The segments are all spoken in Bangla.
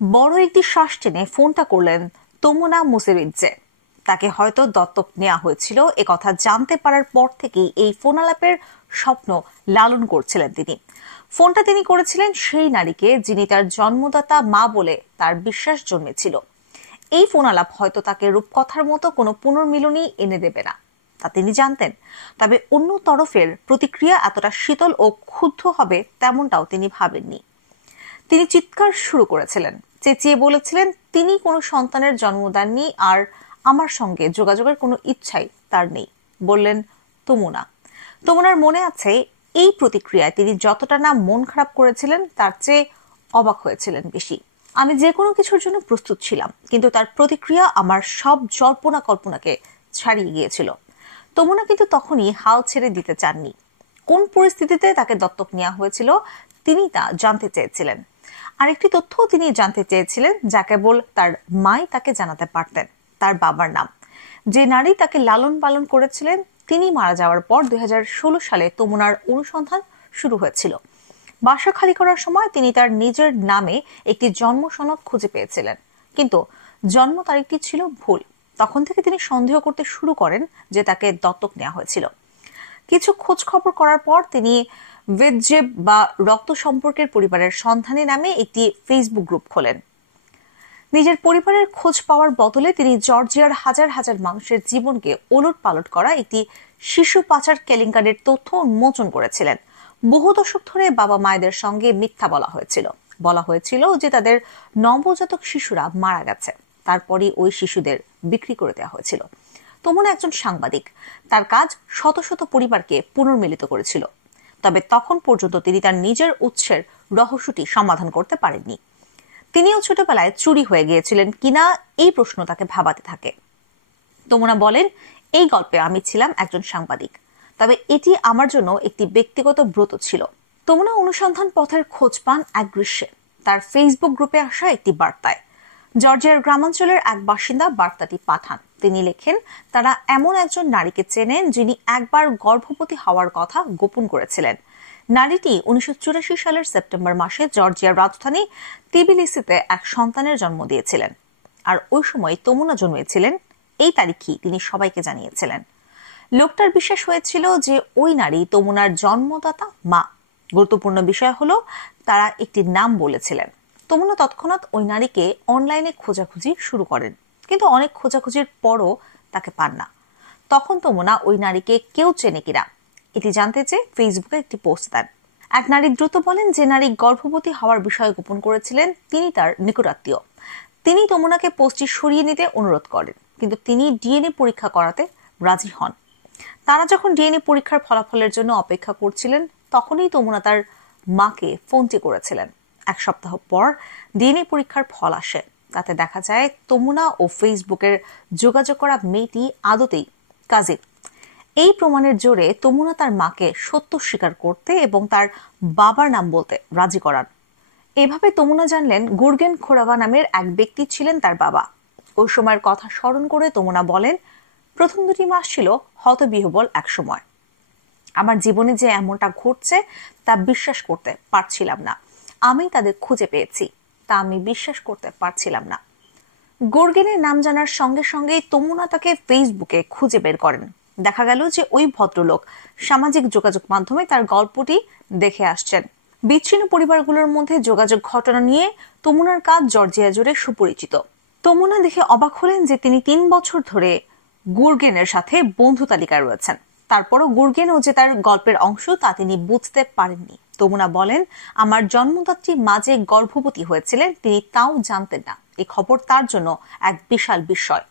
বড় একটি শ্বাস টেনে ফোনটা করলেন তমুনা মুসেরিজ্জে। তাকে হয়তো দত্তক নেওয়া হয়েছিল এ কথা জানতে পারার পর থেকেই এই ফোন আলাপের স্বপ্ন লালন করছিলেন তিনি। ফোনটা তিনি করেছিলেন সেই নারীকে যিনি তার জন্মদাতা মা বলে তার বিশ্বাস জন্মেছিল। এই ফোন আলাপ হয়তো তাকে রূপকথার মতো কোনো পুনর্মিলনই এনে দেবে না, তা তিনি জানতেন। তবে অন্য তরফের প্রতিক্রিয়া এতটা শীতল ও ক্ষুব্ধ হবে তেমনটাও তিনি ভাবেননি। তিনি চিৎকার শুরু করেছিলেন, চেঁচিয়ে বলেছিলেন তিনি কোনো সন্তানের জন্ম দেননি আর আমার সঙ্গে যোগাযোগের কোনো ইচ্ছাই তার নেই, বললেন তমুনা। তমুনার মনে আছে এই প্রতিক্রিয়ায় তিনি যতটা না মন খারাপ করেছিলেন তার চেয়ে অবাক হয়েছিলেন বেশি। আমি যে কোনো কিছুর জন্য প্রস্তুত ছিলাম, কিন্তু তার প্রতিক্রিয়া আমার সব জল্পনা কল্পনাকে ছাড়িয়ে গিয়েছিল। তমুনা কিন্তু তখনই হাল ছেড়ে দিতে চাননি। কোন পরিস্থিতিতে তাকে দত্তক নেওয়া হয়েছিল তিনি তা জানতে চেয়েছিলেন। আরেকটি তথ্য তিনি জানতে চেয়েছিলেন যা কেবল তার মাই তাকে জানাতে পারতেন, তার বাবার নাম। যে নারী তাকে লালন পালন করেছিলেন তিনি মারা যাওয়ার পর 2016 সালে তমুনার অনুসন্ধান শুরু হয়েছিল। বাসা খালি করার সময় তিনি তার নিজের নামে একটি জন্ম সনদ খুঁজে পেয়েছিলেন, কিন্তু জন্ম তারিখটি ছিল ভুল। তখন থেকে তিনি সন্দেহ করতে শুরু করেন যে তাকে দত্তক নেওয়া হয়েছিল। কিছু খোঁজ খবর করার পর তিনি ভেদজেব বা রক্ত সম্পর্কের পরিবারের সন্ধানে নামে একটি ফেসবুক গ্রুপ খোলেন। নিজের পরিবারের খোঁজ পাওয়ার বদলে তিনি জর্জিয়ার হাজার হাজার মানুষের জীবনকে ওলট পালট করা একটি শিশু পাচার কেলেঙ্কারির তথ্য উন্মোচন করেছিলেন। বহু দশক ধরে বাবা মায়েদের সঙ্গে মিথ্যা বলা হয়েছিল যে তাদের নবজাতক শিশুরা মারা গেছে, তারপরই ওই শিশুদের বিক্রি করে দেওয়া হয়েছিল। তমুনা একজন সাংবাদিক, তার কাজ শত শত পরিবারকে পুনর্মিলিত করেছিল। তবে তখন পর্যন্ত তিনি তার নিজের উৎসের রহস্যটি সমাধান করতে পারেননি। তিনিও ছোটবেলায় চুরি হয়ে গিয়েছিলেন কিনা এই প্রশ্ন তাকে ভাবাতে থাকে। তমুনা বলেন, এই গল্পে আমি ছিলাম একজন সাংবাদিক, তবে এটি আমার জন্য একটি ব্যক্তিগত ব্রত ছিল। তমুনা অনুসন্ধান পথের খোঁজ পান এক গ্রীষ্মে তার ফেসবুক গ্রুপে আসা একটি বার্তায়। জর্জিয়ার গ্রামাঞ্চলের এক বাসিন্দা বার্তাটি পাঠান। তিনি লেখেন তারা এমন একজন নারীকে চেনেন যিনি একবার গর্ভবতী হওয়ার কথা গোপন করেছিলেন। নারীটি 1984 সালের সেপ্টেম্বর মাসে জর্জিয়ার রাজধানী তিবিলিসিতে এক সন্তানের জন্ম দিয়েছিলেন, আর ওই সময় তমুনা জন্মেছিলেন। এই তারিখই তিনি সবাইকে জানিয়েছিলেন। লোকটার বিশ্বাস হয়েছিল যে ওই নারী তমুনার জন্মদাতা মা। গুরুত্বপূর্ণ বিষয় হলো তারা একটি নাম বলেছিলেন। তমুনা তৎক্ষণাৎ ওই নারীকে অনলাইনে খোঁজাখুঁজি শুরু করেন, কিন্তু অনেক খোঁজাখুঁজির পরও তাকে পান না। তখন তমুনা ওই নারীকে কেউ চেনে কিনা এটি জানতে চেয়ে ফেসবুকে একটি পোস্ট দেন। এক নারী দ্রুত বলেন যে নারী গর্ভবতী হওয়ার বিষয়ে গোপন করেছিলেন তিনি তার নিকটাত্মীয়। তিনি তমুনাকে পোস্টটি সরিয়ে নিতে অনুরোধ করেন, কিন্তু তিনি ডিএনএ পরীক্ষা করাতে রাজি হন। তারা যখন ডিএনএ পরীক্ষার ফলাফলের জন্য অপেক্ষা করছিলেন তখনই তমুনা তার মাকে ফোনটি করেছিলেন। এক সপ্তাহ পর ডিএনএ পরীক্ষার ফল আসে। তাতে দেখা যায় তমুনা ও ফেসবুকের যোগাযোগ করা মেয়েটি আদতেই কাজিন। এই প্রমাণের জোরে তমুনা তার মাকে সত্য স্বীকার করতে এবং তার বাবার নাম বলতে রাজি করান। এভাবে তমুনা জানলেন গুর্গেন খোরাভা নামের এক ব্যক্তি ছিলেন তার বাবা। ওই সময়ের কথা স্মরণ করে তমুনা বলেন, প্রথম 2 মাস ছিল হতবিহ্বল এক সময়। আমার জীবনে যে এমনটা ঘটছে তা বিশ্বাস করতে পারছিলাম না। আমি তাদের খুঁজে পেয়েছি, তা আমি বিশ্বাস করতে পারছিলাম না। গুর্গেনের নাম জানার সঙ্গে সঙ্গে তমুনা তাকে ফেসবুকে খুঁজে বের করেন। দেখা গেল যে ওই ভদ্রলোক সামাজিক যোগাযোগ মাধ্যমে তার গল্পটি দেখে আসছেন। বিচ্ছিন্ন পরিবারগুলোর মধ্যে যোগাযোগ ঘটনা নিয়ে তমুনার কাজ জর্জিয়া জুড়ে সুপরিচিত। তমুনা দেখে অবাক হলেন যে তিনি 3 বছর ধরে গুর্গেনের সাথে বন্ধু তালিকায় রয়েছেন। তারপরও গুর্গেন ও যে তার গল্পের অংশ তা তিনি বুঝতে পারেননি। তমুনা বলেন, আমার জন্মদাত্রী মা যে গর্ভবতী হয়েছিলেন তিনি তাও জানতেন না। এই খবর তার জন্য এক বিশাল বিস্ময়।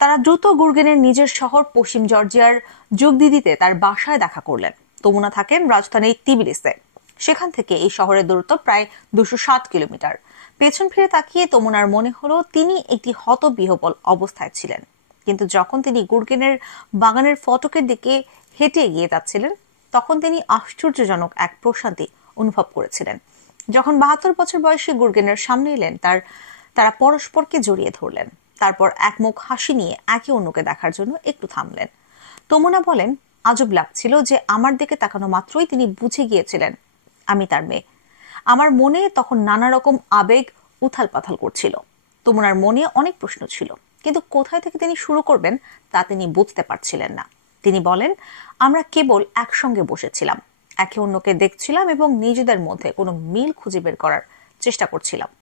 তারা দ্রুত গুর্গেনের নিজের শহর পশ্চিম জর্জিয়ার জুগদিদিতে তার বাসায় দেখা করলেন। তমুনা থাকেন রাজধানীর তিবিলিসে। সেখান থেকে এই শহরের দূরত্ব প্রায় 260 কিলোমিটার। পেছন ফিরে তাকিয়ে তমুনার মনে হলো তিনি একটি হতবিহ্বল অবস্থায় ছিলেন। কিন্তু যখন তিনি গুর্গেনের বাগানের ফটকের দিকে হেঁটে এগিয়ে যাচ্ছিলেন তখন তিনি আশ্চর্যজনক এক প্রশান্তি অনুভব করেছিলেন। যখন 72 বছর বয়সী গুর্গেনের সামনে এলেন তারা পরস্পরকে জড়িয়ে ধরলেন। তারপর এক মুখ হাসি নিয়ে একে অন্যকে দেখার জন্য একটু থামলেন। তমুনা বলেন, আজব লাগছিল যে আমার দিকে তাকানো মাত্রই তিনি বুঝে গিয়েছিলেন আমি তার মেয়ে। আমার মনে তখন নানা রকম আবেগ উথাল পাথাল করছিল। তমুনার মনে অনেক প্রশ্ন ছিল, কিন্তু কোথায় থেকে তিনি শুরু করবেন তা তিনি বুঝতে পারছিলেন না। তিনি বলেন, আমরা কেবল একসঙ্গে বসেছিলাম, একে অন্যকে দেখছিলাম এবং নিজেদের মধ্যে কোনো মিল খুঁজে বের করার চেষ্টা করছিলাম।